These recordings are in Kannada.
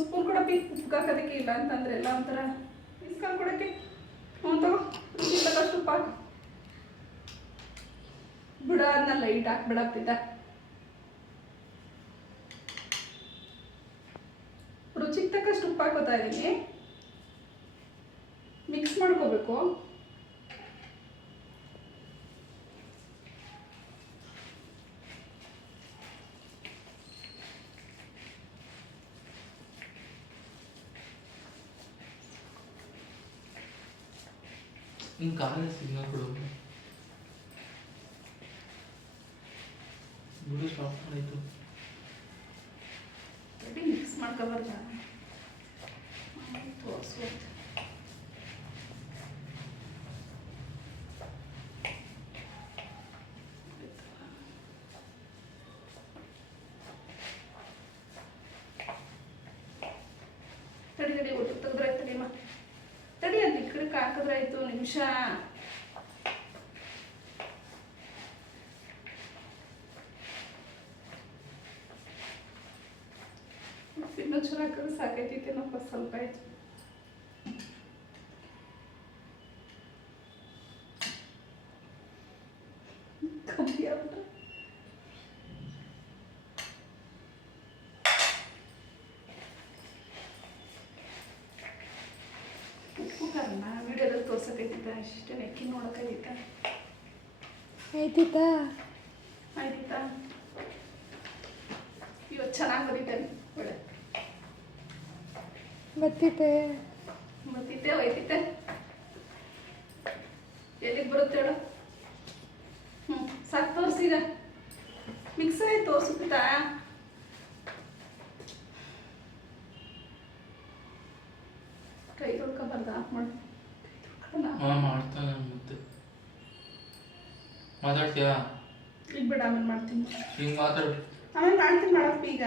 ಒಂದು ಸ್ಪೂನ್ ಕೊಡಪ್ಪಿ ಉಪ್ಪು ಹಾಕೋದಕ್ಕೆ ಇಲ್ಲ ಅಂತಂದ್ರೆ ಎಲ್ಲ ಒಂಥರ ಇಸ್ಕೊಂಡು ಕೊಡೋಕ್ಕೆ ತಗೋ ರುಚಿ ತಗೋಷ್ಟು ಉಪ್ಪು ಹಾಕು ಬಿಡ ಅದನ್ನ ಲೈಟ್ ಹಾಕ್ಬಿಡಪ್ಪಿದ್ದ ರುಚಿಗೆ ತಕ್ಕಷ್ಟು ಉಪ್ಪು ಹಾಕೋತಾ ಇದ್ದೀನಿ ಮಿಕ್ಸ್ ಮಾಡ್ಕೋಬೇಕು ನಿನ್ನ ಕಾಲ ಸಿಗ್ನಲ್ ಕೊಡು ಬಿಡು ಸ್ಟಾಪ್ ಆಯಿತು ಮಿಕ್ಸ್ ಮಾಡ್ಕೊಬಾರ್ದ ತೋರಿಸು ತಡಿ ತಡಿ ಒಟ್ಟು ತೆಗೆದ್ರಾಯ್ತು ತಡಿಯಮ್ಮ ತಡಿ ಅಂತ ಈ ಕಡೆಗೆ ಹಾಕಿದ್ರಾಯ್ತು ನಿಮಿಷ ಇನ್ನೂ ಚೂರು ಹಾಕಿದ್ರೆ ಸಾಕೈತಿತ್ತೇನಪ್ಪ ಸ್ವಲ್ಪ ಆಯ್ತು ಕಮ್ಮಿ ಆಗ್ಬಿಟ್ಟ ಉಪ್ಪು ಕಾರಣ ವಿಡಿಯೋದಲ್ಲಿ ತೋರ್ಸಕೈತಿದ್ದ ಅಷ್ಟೇ ನೆಕ್ಕಿ ನೋಡೋಕೈತಿತ್ತ ಆಯ್ತಿತ್ತಾ ಆಯ್ತಿತ್ತಾ ಇವತ್ತು ಚೆನ್ನಾಗಿ ಬರೀತೇನೆ ಒಳ್ಳೆ ಬತ್ತಿತ್ತೆ ಬತ್ತಿತ್ತೆ ಒಯ್ತಿತ್ತೆ ಎಲ್ಲಿಗೆ ಬರುತ್ತೆ ಹೇಳು ಸಾಕು ತೋರಿಸಿದ ಮಿಕ್ಸರ್ ಆಯ್ತು ತೋರಿಸುತ್ತಾ ಕೈ ತೊಳ್ಕೊಬಾರ್ದು ಆಫ್ ಮಾಡಿ ಮಾಡ್ತಾನೆ ಮತ್ತೆ ಮಾತಾಡ್ತೀಯಾ ಈಗ ಬಿಡ ಆಮೇಲೆ ಮಾಡ್ತೀನಿ ಹಿಂಗೆ ಮಾತಾಡು ಆಮೇಲೆ ಮಾಡ್ತೀನಿ ಮಾಡಪ್ಪ ಈಗ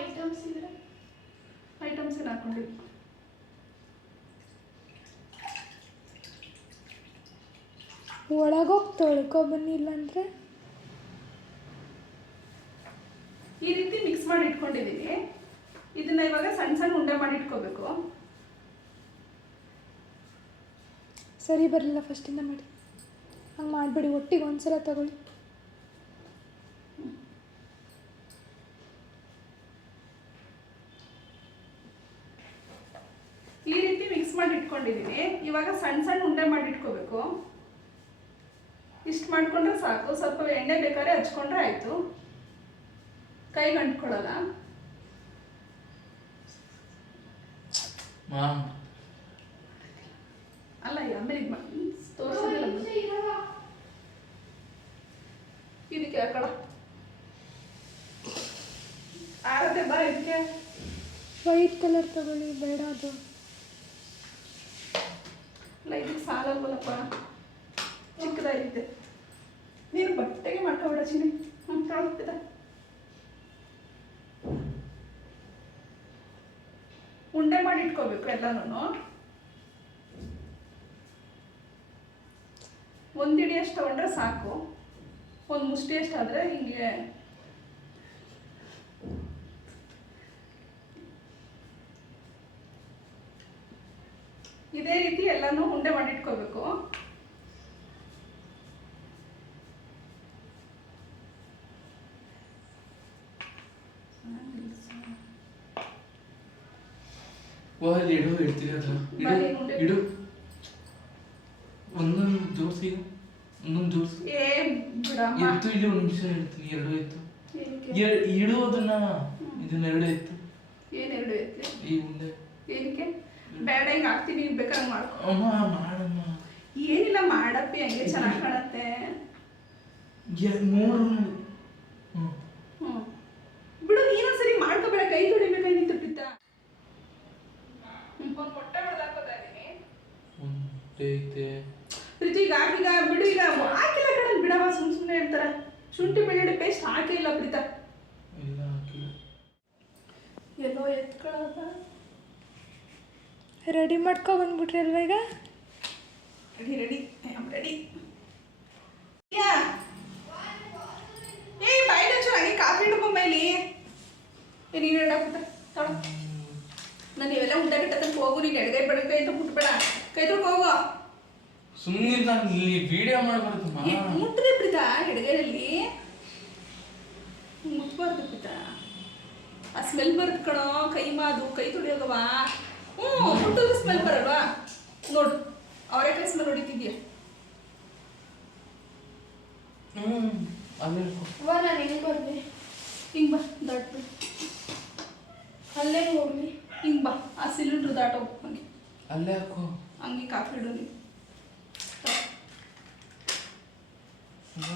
ಐಟಮ್ಸ್ ಇದ್ರೆ ಐಟಮ್ಸ್ ಏನು ಹಾಕೊಂಡಿ ಒಳಗೋಗಿ ತೊಳ್ಕೊ ಬನ್ನಿ ಇಲ್ಲಾಂದ್ರೆ ಈ ರೀತಿ ಮಿಕ್ಸ್ ಮಾಡಿ ಇಟ್ಕೊಂಡಿದ್ದೀನಿ ಇದನ್ನ ಇವಾಗ ಸಣ್ಣ ಸಣ್ಣ ಉಂಡೆ ಮಾಡಿ ಇಟ್ಕೋಬೇಕು ಸರಿ ಬರಲಿಲ್ಲ ಫಸ್ಟಿಂದ ಮಾಡಿ ಹಂಗೆ ಮಾಡಬೇಡಿ ಒಟ್ಟಿಗೆ ಒಂದ್ಸಲ ತಗೊಳ್ಳಿ ಈ ರೀತಿ ಮಿಕ್ಸ್ ಮಾಡಿ ಇಟ್ಕೊಂಡಿದ್ದೀನಿ ಇವಾಗ ಸಣ್ಣ ಸಣ್ಣ ಉಂಡೆ ಮಾಡಿ ಇಟ್ಕೋಬೇಕು ಇಷ್ಟು ಮಾಡ್ಕೊಂಡ್ರೆ ಸಾಕು ಸ್ವಲ್ಪ ಎಣ್ಣೆ ಬೇಕಾದ್ರೆ ಹಚ್ಕೊಂಡ್ರೆ ಆಯ್ತು ಕೈಗೆ ಅಂಟ್ಕೊಳ್ಳಲ್ಲ ಅಲ್ಲ ಆಮೇಲೆ ಇದು ಮಾಡಿ ತೋರಿಸೋದಿಲ್ಲ ಇದಕ್ಕೆ ಹಾಕಳ ಆರತೆ ಬಾ ಇದಕ್ಕೆ ವೈಟ್ ಕಲರ್ ತಗೊಳ್ಳಿ ಬೇಡ ಅದು ಅಲ್ಲ ಇದಕ್ಕೆ ಸಾಲಲ್ವಲ್ಲಪ್ಪ ಚಿಕ್ಕದಾಗಿದೆ ನೀನು ಬಟ್ಟೆಗೆ ಮಾಡ್ಕೊಬೇಡ ಚಿನಿ ತಗೊಳ್ತಿದ್ದ ಉಂಡೆ ಮಾಡಿ ಇಟ್ಕೋಬೇಕು ಎಲ್ಲನೂ ಒಂದು ಹಿಡಿಯಷ್ಟು ತಗೊಂಡ್ರೆ ಸಾಕು ಒಂದು ಮುಷ್ಟಿಯಷ್ಟು ಆದರೆ ಹಿಂಗೆ ಇದೇ ರೀತಿ ಎಲ್ಲನೂ ಉಂಡೆ ಮಾಡಿ ಇಟ್ಕೋಬೇಕು ಅಲ್ಲಿ ಇಡು ಇಡ್ತೀನಿ ಹತ್ರ ಇಡು ಒಂದೊಂದು ಜೋಡಿಸಿ ಒಂದೊಂದು ಜೋಡಿಸಿ ಏ ಬಿಡಮ್ಮ ಎತ್ತು ಇಲ್ಲಿ ಒಂದು ನಿಮಿಷ ಹೇಳ್ತೀನಿ ಎರಡು ಎತ್ತು ಇಡುವುದನ್ನ ಇದನ್ನ ಎರಡು ಎತ್ತು ಏನೆರಡು ಎತ್ತಿ ಈ ಉಂಡೆ ಏನಕ್ಕೆ ಬೇಡ ಹಿಂಗೆ ಹಾಕ್ತೀನಿ ಬೇಕಾದ್ರೆ ಮಾಡ್ಕೊ ಅಮ್ಮ ಮಾಡಮ್ಮ ಏನಿಲ್ಲ ಮಾಡಪ್ಪಿ ಹಂಗೆ ಚೆನ್ನಾಗಿ ಕಾಣತ್ತೆ ನೋಡು ಹ್ಞೂ ಬಿಡು ನೀನೊಂದ್ಸರಿ ಮಾಡ್ಕೋಬೇಡ ಕೈ ತೊಡಿಬೇಕಾಗಿ ನಿಂತು ಬಿತ್ತ ಒಂದು ಮೊಟ್ಟೆ ಹೊಡೆದಾಕೋತಾ ಇದ್ದೀನಿ ಉಂಡೆ ಐತೆ ಪ್ರೀತಿಗ ಈಗ ಬಿಡು ಈಗ ಹಾಕಿಲ್ಲ ಕಡೆ ಬಿಡವ ಸುಮ್ಮನೆ ಹೇಳ್ತಾರೆ ಶುಂಠಿ ಬೆಳ್ಳುಳ್ಳಿ ಪೇಸ್ಟ್ ಹಾಕಿಲ್ಲ ಪ್ರೀತ ಇಲ್ಲ ಹಾಕಿಲ್ಲ ಎಲ್ಲೋ ಎತ್ಕೊಳ್ಳೋದ ರೆಡಿ ಮಾಡ್ಕೊ ಬಂದ್ಬಿಟ್ರಿ ಅಲ್ವಾ ಈಗ ready ready I am ready ಏ ಬಾಯಿಲೆ ಚೂರು ಹಂಗೆ ಕಾಫಿ ಹಿಡ್ಕೊಂಬ ಇಲ್ಲಿ ನೀನು ಎಡಾಕ್ಬಿಟ್ಟ ತಡ ನಾನು ಇವೆಲ್ಲ ಉಂಟ ಗಿಟ್ಟ ತನಕ ಹೋಗು. ನೀನು ಎಡಗೈ ಬಡಗೈ ಅಂತ ಮುಟ್ಬೇಡ. ಕೈ ತೊಳ್ಕೊ ಹೋಗು. ಸುಮ್ಮನೆ ನಾನು ಇಲ್ಲಿ ವಿಡಿಯೋ ಮಾಡ್ಬಾರ್ದಮ್ಮ. ಮುಟ್ಟದೆ ಪ್ರೀತ ಎಡಗೈಯಲ್ಲಿ ಮುಟ್ಬಾರ್ದು ಪ್ರೀತ. ಆ ಸ್ಮೆಲ್ ಬರುತ್ತೆ ಕಣೋ. ಕೈ ಮಾದು ಕೈ ತೊಳಿಯೋಗವಾ. ಮುಟ್ಟಿದ್ರೆ ಸ್ಮೆಲ್ ಬರಲ್ವಾ? ನೋಡು ಅವರೆಕಾಯಿ ಸ್ಮೆಲ್ ಹೊಡಿತಿದ್ಯಾ? ಅಲ್ಲೇ ನಾನು ಹೆಂಗೆ ಬರಲಿ? ಹಿಂಗೆ ಬಾ ದಾಟ್ಬಿಡು. ಅಲ್ಲೇ ಹೋಗ್ಲಿ. ಹಿಂಗೆ ಬಾ ಆ ಸಿಲಿಂಡ್ರ್ ದಾಟೋಗು. ಹಂಗೆ ಅಲ್ಲೇ ಹಾಕೋ. ಹಂಗೆ ಕಾಫಿ ಇಡು ನೀವು.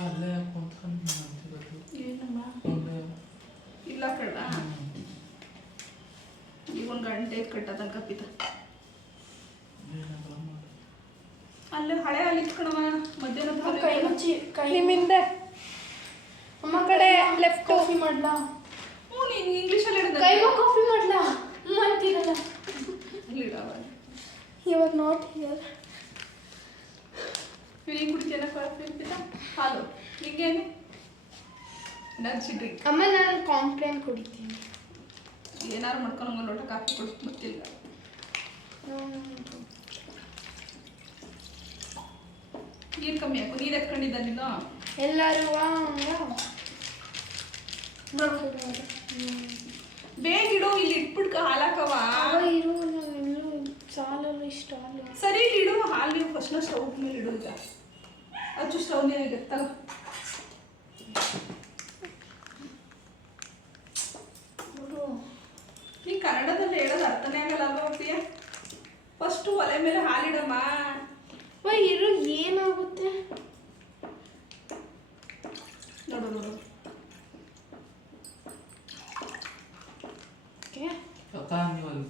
ಅಲ್ಲೇ ಹಾಕೋ ಅಂತ ಏನಮ್ಮ ಇಲ್ಲ ಕಳ್ಳ ಈಗ 1 ಗಂಟೆ ಕಟ್ಟ ತನಕ ಪಿತ ಅಲ್ಲೇ ಹಳೆ ಅಲ್ಲಿ ಇಟ್ಕೊಳವ. ಮಧ್ಯಾಹ್ನ ಕೈ ಮುಚ್ಚಿ ಕೈ ನಿಮ್ಮಿಂದ ಅಮ್ಮ ಕಡೆ ಲೆಫ್ಟ್ ಕಾಫಿ ಮಾಡ್ಲಾ? ನೀನು ಇಂಗ್ಲೀಷಲ್ಲಿ ಹೇಳಿದ ಕೈ ಕಾಫಿ ಮಾಡ್ಲಾ ಮಾಡ್ತೀರಲ್ಲ ಇಡವ. ಇವಾಗ ನಾಟ್ ಹಿಯರ್. ನೀನು ಕುಡಿತೀಯಲ್ಲ ಕಾಫಿ ಪಿತ? ಹಾಲು ನಿಂಗೇನು ಎನರ್ಜಿ ಡ್ರಿಂಕ್? ಅಮ್ಮ ನಾನು ಕಾಂಪ್ಲೇನ್ ಕುಡಿತೀನಿ. ಏನಾರು ಮಾಡ್ಕೊಂಡು ಒಂದು ಲೋಟ ಕಾಫಿ ಕೊಡು. ಗೊತ್ತಿಲ್ಲ ನೀರು ಕಮ್ಮಿ ಹಾಕು. ನೀರು ಎತ್ಕೊಂಡಿದ್ದ ನೀನು ಎಲ್ಲರೂ ಬೇಗ ಇಡು. ಇಲ್ಲಿ ಇಟ್ಬಿಟ್ಕ ಹಾಲಾಕವ. ಇರು ನಾವೆಲ್ಲೂ ಸಾಲಲ್ಲ ಇಷ್ಟ ಅಲ್ಲ. ಸರಿ ಇಲ್ಲಿ ಇಡು ಹಾಲು. ನೀವು ಫಸ್ಟ್ನ ಸ್ಟವ್ ಮೇಲೆ ಇಡು. ಈಗ ಹಚ್ಚು ಸ್ಟವ್ ಮೇಲೆ ತಗೋ. ನೀ ಕನ್ನಡದಲ್ಲಿ ಹೇಳೋದು ಅರ್ಥನೇ ಆಗಲ್ಲ ಅಲ್ವಾ ಪ್ರಿಯ? ಫಸ್ಟು ಒಲೆ ಮೇಲೆ ಹಾಲಿಡಮ್ಮ. ಇರು ಏನಾಗುತ್ತೆ ನೋಡು ನೋಡು. ನೀವು ಅಲ್ಲಿ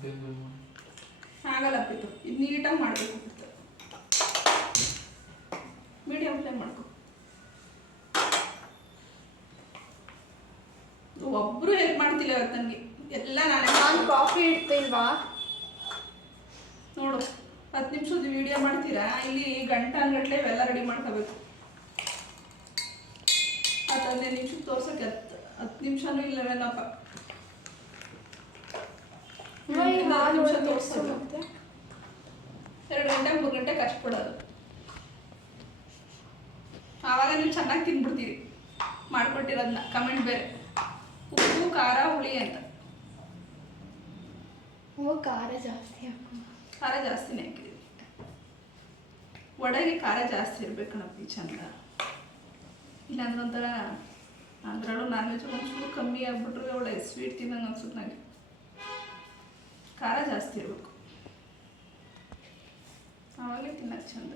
ಆಗಲ್ಲ ಪಿತ್ತು. ಇದು ನೀಟಾಗಿ ಮಾಡಬೇಕು ಪಿತ್ತು. ಮೀಡಿಯಂ ಫ್ಲೇಮ್ ಮಾಡ್ಕೊ. ಒಬ್ಬರು ಹೆಲ್ಪ್ ಮಾಡ್ತಿಲ್ಲ ಇವತ್ತು ನನಗೆ. ಎಲ್ಲ ನಾನು ಕಾಫಿ ಇಡ್ತಿಲ್ವಾ? ನೋಡು 10 ನಿಮಿಷದ ವಿಡಿಯೋ ಮಾಡ್ತೀರಾ? ಇಲ್ಲಿ ಗಂಟೆ ಇವೆಲ್ಲ ರೆಡಿ ಮಾಡ್ಕೋಬೇಕು. 10-15 ನಿಮಿಷಕ್ಕೆ ತೋರ್ಸೋಕೆ 10 ನಿಮಿಷನೂ ಇಲ್ಲವೇನಪ್ಪ. 10 ನಿಮಿಷ ತೋರಿಸೋದು. 2 ಗಂಟೆ 3 ಗಂಟೆ ಕಷ್ಟಪಡೋದು. ಆವಾಗ ನೀವು ಚೆನ್ನಾಗಿ ತಿನ್ಬಿಡ್ತೀರಿ ಮಾಡ್ಕೊಟ್ಟಿರೋದನ್ನ. ಕಮೆಂಟ್ ಬೇರೆ ಉಪ್ಪು ಖಾರ ಹುಳಿ ಅಂತ. ಖಾರ ಜಾಸ್ತಿ ಹಾಕೋ. ಖಾರ ಜಾಸ್ತಿನೇ ಹಾಕಿದ್ದೀವಿ. ವಡೆಗೆ ಖಾರ ಜಾಸ್ತಿ ಇರ್ಬೇಕಣಪ್ಪಿ ಚಂದ. ಇಲ್ಲ ಅಂದೊಂಥರ ಅದರಲ್ಲೂ ನಾನ್ ವೆಜ್ ಒಂಚೂರು ಕಮ್ಮಿ ಆಗ್ಬಿಟ್ರೆ ಒಳ್ಳೆ ಸ್ವೀಟ್ ತಿನ್ನಂಗೆ ಅನ್ಸುತ್ತೆ ನನಗೆ. ಖಾರ ಜಾಸ್ತಿ ಇರಬೇಕು, ಆವಾಗಲೇ ತಿನ್ನಕ್ಕೆ ಚಂದ.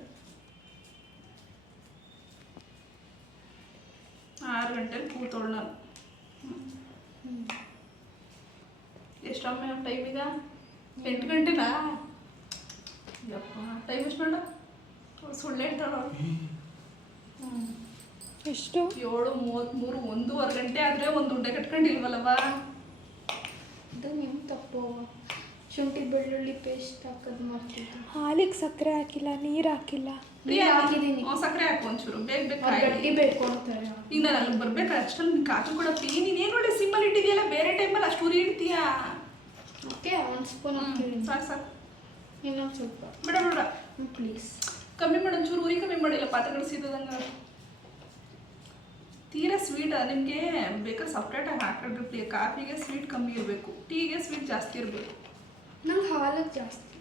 6 ಗಂಟೆಲಿ ಕೂತೋಳು ನಾನು. ಎಷ್ಟೊಮ್ಮೆ ಟೈಮ್ ಈಗ 8 ಗಂಟೆನಾ? ಯಪ್ಪ ಟೈಮ್ ಎಷ್ಟು ಬೇಡ ಸುಳ್ಳು ಹೇಳ್ತಾಳ. ಎಷ್ಟು 7:33 1:15 ಗಂಟೆ ಆದರೆ ಒಂದು ಉಂಡೆ ಕಟ್ಕೊಂಡಿಲ್ವಲ್ಲವಾ? ಅದು ನಿಮ್ಮ ತಪ್ಪು. ಶುಂಠಿ ಬೆಳ್ಳುಳ್ಳಿ ಪೇಸ್ಟ್ ಹಾಕೋದು ಮಾಡ್ತಿದ್ದೆ. ಹಾಲಿಗೆ ಸಕ್ಕರೆ ಹಾಕಿಲ್ಲ, ನೀರು ಹಾಕಿಲ್ಲ. ಹಾಕಿದ್ದೀನಿ. ಸಕ್ಕರೆ ಹಾಕು ಒಂಚೂರು. ಬೇಗ ಗಟ್ಟಿ ಬೇಕು ಅಂತಾರೆ. ಈಗ ನಾನು ಅಲ್ಲಿ ಬರ್ಬೇಕು ಅಷ್ಟೊಂದು ನಿನ್ ಕಾಫಿ ಕೊಡಪ್ಪಿ. ನೀನೇನು ಒಳ್ಳೆ ಸಿಮ್ಮಲ್ಲಿ ಇಟ್ಟಿದೆಯಲ್ಲ, ಬೇರೆ ಟೈಮಲ್ಲಿ ಅಷ್ಟು ಉರಿ ಇಡ್ತೀಯಾ? ಓಕೆ 1 ಸ್ಪೂನ್ ಹಾಕ್ತೀನಿ. ಸಾಕು ಸಾಕು. ಇನ್ನೊಂದು ಸ್ವಲ್ಪ ಬಿಡ ಬಿಡ ಪ್ಲೀಸ್. ಕಮ್ಮಿ ಮಾಡಿ ಒಂಚೂರು. ಉರಿ ಕಮ್ಮಿ ಮಾಡಿಲ್ಲ, ಪಾತ್ರೆಗಳು ಸೀದದಂಗೆ. ತೀರಾ ಸ್ವೀಟ್ ನಿಮಗೆ ಬೇಕಾದ್ರೆ ಸಪ್ರೇಟಾಗಿ ಹಾಕಿಡ್ರಿ. ಕಾಫಿಗೆ ಸ್ವೀಟ್ ಕಮ್ಮಿ ಇರಬೇಕು, ಟೀಗೆ ಸ್ವೀಟ್ ಜಾಸ್ತಿ ಇರಬೇಕು. ನಂಗೆ ಹಾಲಿಗೆ ಜಾಸ್ತಿ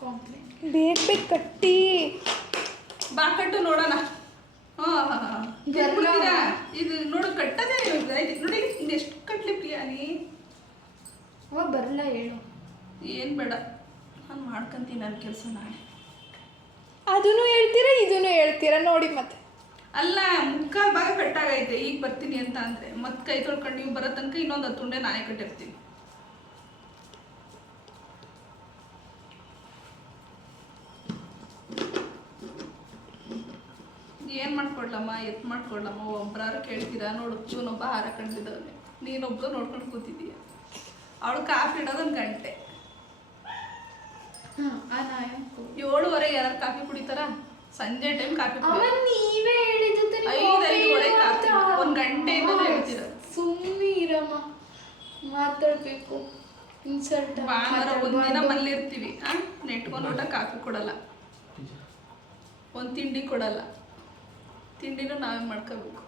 ಕಾಂಪ್ಲೇನ್. ಬೇಗ ಕಟ್ಟಿ ಬಾ ಕಟ್ಟು ನೋಡೋಣ. ಹಾಂ ಇದು ನೋಡು ಕಟ್ಟದೇ ಆಯ್ತು ನೋಡಿ. ಇನ್ನು ಎಷ್ಟು ಕಟ್ಲಿ ಪ್ರಿಯಾ ನೀ? ಅವಾಗ ಬರಲ್ಲ ಹೇಳು. ಏನು ಬೇಡ, ನಾನು ಮಾಡ್ಕೊಂತೀನಿ ನನ್ನ ಕೆಲಸ ನಾಳೆ. ಅದನ್ನು ಹೇಳ್ತೀರಾ ಇದನ್ನು ಹೇಳ್ತೀರಾ ನೋಡಿ. ಮತ್ತೆ ಅಲ್ಲ, ಮುಕ್ಕಾಲು ಭಾಗ ಕಟ್ಟಾಗೈತೆ. ಈಗ ಬರ್ತೀನಿ ಅಂತ ಅಂದರೆ ಮತ್ತೆ ಕೈ ತೊಳ್ಕೊಂಡು ನೀವು ಬರೋ ತನಕ ಇನ್ನೊಂದು 10 ಉಂಡೆ ನಾನೇ ಕಟ್ಟಿರ್ತೀನಿ. ಏನು ಮಾಡ್ಕೊಡ್ಲಮ್ಮ, ಎತ್ತು ಮಾಡ್ಕೊಡ್ಲಮ್ಮ? ಒಬ್ಬರಾರು ಕೇಳ್ತೀರಾ? ನೋಡು ಇವನೊಬ್ಬ ಹಾರ ಕಂಡಿದ್ದವನೆ, ನೀನೊಬ್ಬರು ನೋಡ್ಕೊಂಡು ಕೂತಿದ್ದೀಯ. ಅವಳು ಕಾಫಿ ಇಡೋದು 1 ಗಂಟೆ. 7:15 ಯಾರು ಕಾಫಿ ಕುಡಿತಾರ? ಸಂಜೆ ಟೈಮ್ ಕಾಫಿ ನೀವೇ ಹೇಳಿದ್ದು 5 5:30 ಕಾಫಿ 1 ಗಂಟೆಯಿಂದ ಹೇಳ್ತೀರ. ಸುಮ್ಮನೆ ಇರಮ್ಮ. ಮಾತಾಡಬೇಕು ಇನ್ಸಲ್ಟ್ ಭಾನುವಾರ ಒಂದಿನ ಮನೇಲಿರ್ತೀವಿ ನೆಟ್ಕೊಂಡು ಊಟ ಕಾಫಿ ಕೊಡಲ್ಲ, ಒಂದು ತಿಂಡಿ ಕೊಡಲ್ಲ, ತಿಂಡಿನೂ ನಾವೇ ಮಾಡ್ಕೋಬೇಕು.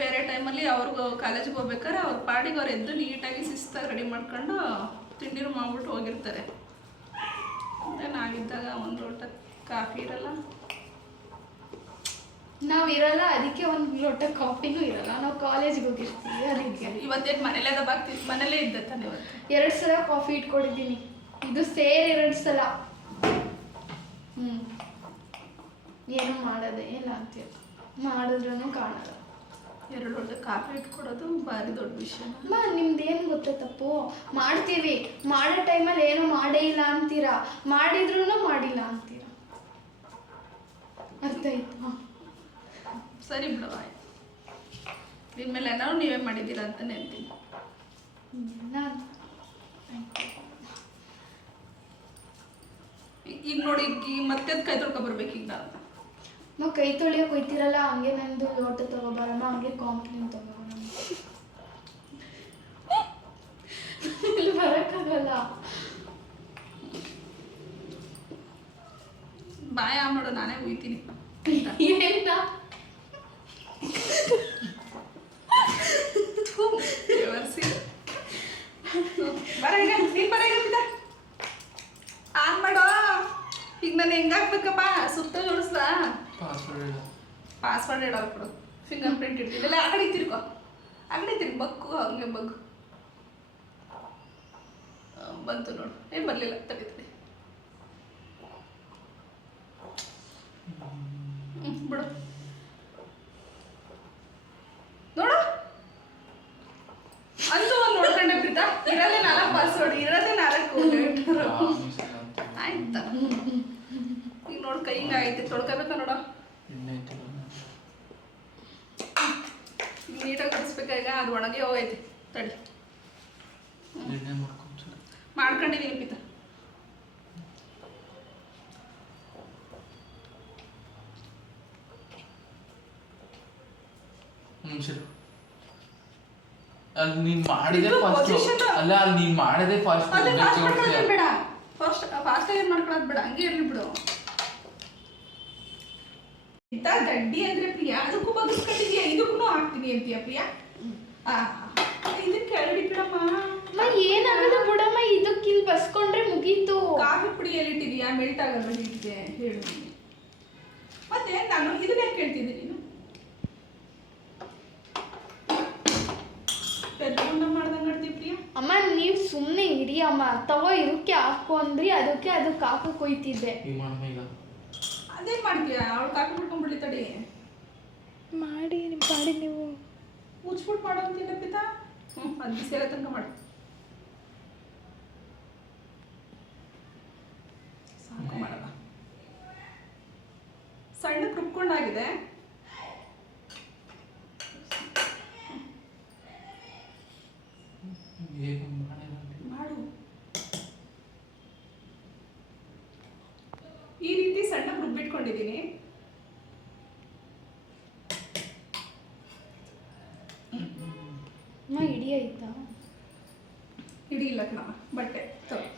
ಬೇರೆ ಟೈಮಲ್ಲಿ ಅವ್ರಿಗೂ ಕಾಲೇಜಿಗೆ ಹೋಗ್ಬೇಕಾದ್ರೆ ಅವ್ರ ಪಾಡಿಗೆ ಅವ್ರು ಎದ್ದು ನೀಟಾಗಿ ಶಿಸ್ತಾಗಿ ರೆಡಿ ಮಾಡ್ಕೊಂಡು ತಿಂಡಿನೂ ಮಾಡ್ಬಿಟ್ಟು ಹೋಗಿರ್ತಾರೆ. ಅಂದರೆ ನಾವಿದ್ದಾಗ ಒಂದು ಲೋಟ ಕಾಫಿ ಇರಲ್ಲ, ನಾವು ಇರಲ್ಲ, ಅದಕ್ಕೆ ಒಂದು ಲೋಟ ಕಾಫಿನೂ ಇರಲ್ಲ. ನಾವು ಕಾಲೇಜ್ಗೆ ಹೋಗಿರ್ತೀವಿ ಅದಕ್ಕೆ. ಇವತ್ತೇನು ಮನೇಲೇ ದಬ್ಬಾಗ್ತೀವಿ, ಮನೇಲೇ ಇದ್ದೆ ತಾನೆ ಇವತ್ತು. 2 ಸಲ ಕಾಫಿ ಇಟ್ಕೊಂಡಿದ್ದೀನಿ, ಇದು ಸೇರಿ 2 ಸಲ. ಏನು ಮಾಡೋದೇ ಇಲ್ಲ ಅಂತೀರ, ಮಾಡಿದ್ರೂ ಕಾಣಲ್ಲ. 2 ಲೋಟ ಕಾಫಿ ಇಟ್ಕೊಡೋದು ಭಾರಿ ದೊಡ್ಡ ವಿಷಯ. ಅಮ್ಮ ನಿಮ್ದೇನು ಗೊತ್ತಾ ತಪ್ಪು, ಮಾಡ್ತೀವಿ, ಮಾಡೋ ಟೈಮಲ್ಲಿ ಏನೂ ಮಾಡೇ ಇಲ್ಲ ಅಂತೀರಾ, ಮಾಡಿದ್ರೂ ಮಾಡಿಲ್ಲ ಅಂತೀರಾ. ಅರ್ಥ ಆಯ್ತು? ಸರಿ ಬಿಡು, ಆಯ್ತು. ಇನ್ಮೇಲೆ ಏನಾದ್ರು ನೀವೇ ಮಾಡಿದ್ದೀರಾ ಅಂತಲೇ ಅಂತೀನಿ. ನಾನು ಈಗ ನೋಡಿ, ಈಗ ಮತ್ತೆ ಕೈ ತೊಳ್ಕೊಬರ್ಬೇಕು ಈಗ ನಾನು. ಕೈ ತೊಳಿಯೋಕೆ ಹೋಯ್ತಿರಲ್ಲ, ಹಂಗೆ ನಂದು ಲೋಟ ತಗೋಬಾರಮ್ಮ, ಹಂಗೆ ಕಾಂಪ್ಲೇನ್ ತಗೋಬಾರ. ಇಲ್ಲಿ ಬರೋಕ್ಕಾಗಲ್ಲ. ಬಾಯ ಮಾಡು, ನಾನೇ ಉಯ್ತೀನಿ. ಏನ ಬರ ಈಗ, ನೀನು ಬರ ಈಗ ಬಿಡ. ಆನ್ ಮಾಡೋ. ಈಗ ನಾನು ಹೆಂಗಾಕ್ಬೇಕಪ್ಪ, ಸುತ್ತ ಜೋಡಿಸ್ಲಾ? ಪಾಸ್ವರ್ಡ್ ಇಡೋದು ಬಿಡು, ಫಿಂಗರ್ ಪ್ರಿಂಟ್ ಇಡ್ತಿದ್ದಿಲ್ಲ. ಆ ಕಡೆ ತಿರ್ಕೋ, ಆ ಕಡೆ ತಿರ್ಗಿ ಬಗ್ಗು, ಹಂಗೆ ಬಗ್ಗು. ಬಂತು ನೋಡು. ಬರಲಿಲ್ಲ, ತಡಿ ತಡಿ. ಬಿಡು ನೋಡು, ಅಂತೂ ಒಂದು ನೋಡ್ಕೊಂಡೆ ಪ್ರೀತಾ. ಇರಲ್ಲೇ 4 ಪಾಸ್ವರ್ಡ್, ಇರೋದೇ 4 ಆಯ್ತಾ? ಈಗ ನೋಡು, ಕೈ ಹಿಂಗಾಗೈತೆ, ತೊಳ್ಕೊಬೇಕಾ ನೋಡೋ. ನೀಟಾಗಿ ಕಡಿಸ್ಬೇಕಾಗ ಅದು ಒಣಗಿ ಹೋಗೈತೆ. ತಡಿ, ಮಾಡ್ಕೊಂಡಿದ್ದೀನಿ ಪಿತ. ಅಲ್ಲಿ ನೀನ್ ಮಾಡಿದೆ ಫಸ್ಟ್ ಅಲ್ಲ, ಅಲ್ಲಿ ನೀನ್ ಮಾಡಿದೆ ಫಸ್ಟ್ ಬೇಡ, ಫಾಸ್ಟ್ ಆಗಿ ಮಾಡ್ಕೊಳ್ಳೋದು ಬೇಡ, ಹಂಗೆ ಇರ್ಲಿ ಬಿಡು. ಇಂಥ ಗಡ್ಡಿ ಅಂದ್ರೆ ಪ್ರಿಯಾ, ಅದಕ್ಕೂ ಬಗ್ಗಿಸ್ಕೊಂಡಿದ್ಯಾ, ಇದಕ್ಕೂ ಹಾಕ್ತೀನಿ ಅಂತೀಯ ಪ್ರಿಯಾ? ಇದಕ್ಕೆ ಕೆಳಬಿಟ್ಬಿಡಮ್ಮ. ಏನಾಗಲ್ಲ ಬಿಡಮ್ಮ, ಇದಕ್ಕೆ ಇಲ್ಲಿ ಬಸ್ಕೊಂಡ್ರೆ ಮುಗೀತು. ಕಾಫಿ ಪುಡಿ ಎಲ್ಲಿಟ್ಟಿದ್ಯಾ? ಮೆಲ್ಟ್ ಆಗಲ್ಲ ಹೀಗೆ ಹೇಳು. ಮತ್ತೆ ನಾನು ಇದನ್ನೇ ಕೇಳ್ತಿದ್ದೆ, ನೀನು ಪೆದ್ದುಂಡ ಮಾಡ್ದಂಗೆ ಆಡ್ತೀವಿ ಪ್ರಿಯಾ. ಅಮ್ಮ ನೀವು ಸುಮ್ಮನೆ ಇರಿ ಅಮ್ಮ, ತಗೋ ಇದಕ್ಕೆ ಹಾಕು ಅಂದ್ರಿ, ಅದಕ್ಕೆ ಅದಕ್ಕೆ ಹಾಕಿ ಕೊಯ್ತಿದ್ದೆ. ಅದೇನು ಮಾಡ್ತೀಯಾ? ಅವಳು ಕಾಫಿ ಬಿಟ್ಕೊಂಡ್ಬಿಡ್ಲಿ, ತಡಿ ಮಾಡಿ ನಿಮ್ಮ ಪಾಡಿಗೆ ನೀವು ಮುಚ್ಬಿಟ್ಟು ಮಾಡೋ ಅಂತೀನ ಪಿತಾ. ಅದು ಬಿಸಿ ಎಲ್ಲ ತನಕ ಮಾಡು, ಸಾಕು ಮಾಡಲ್ಲ. ಸಣ್ಣ ರುಬ್ಕೊಂಡಾಗಿದೆ. ಮಾಡು, ಈ ರೀತಿ ಸಣ್ಣ ರುಬ್ಬಿಟ್ಕೊಂಡಿದ್ದೀನಿ. ಅಮ್ಮ ಇಡಿ ಆಯ್ತಾ? ಹಿಡಿ ಇಲ್ಲ ಕಣವ, ಬಟ್ಟೆ ತಗೋ.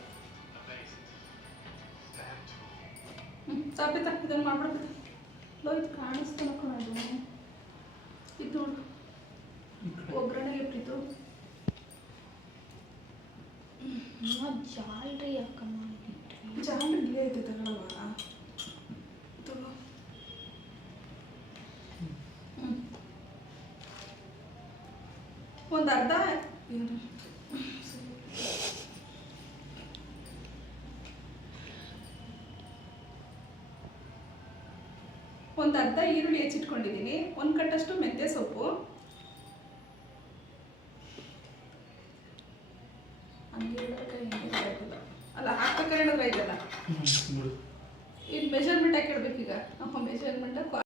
ತಪ್ಪಿತ ಇದನ್ನು ಮಾಡ್ಬಿಡ್ಬೇಕು. ಲೋ, ಇದು ಕಾಣಿಸ್ತಾನ ಕಣ, ಇದು ನೋಡು, ಒಗ್ಗರಣೆಗೆ ಪ್ರೀತು. ಜಾಲ್ರಿ ಅಕ್ಕಮ್ಮ, ಜಾಲ ಇಲ್ಲೇ ಐತೆ, ತಗೊಳವ ತಗೋ. ಒಂದು ಅರ್ಧ ಈರುಳ್ಳಿ ಹೆಚ್ಚಿಟ್ಕೊಂಡಿದ್ದೀನಿ. 1 ಕಟ್ಟಷ್ಟು ಮೆಂತ್ಯ ಸೊಪ್ಪು, ಹಂಗೆ ಅಲ್ಲ ಹಾಕ್ಬೇಕಾದ್ರೆ ಇದೆಲ್ಲ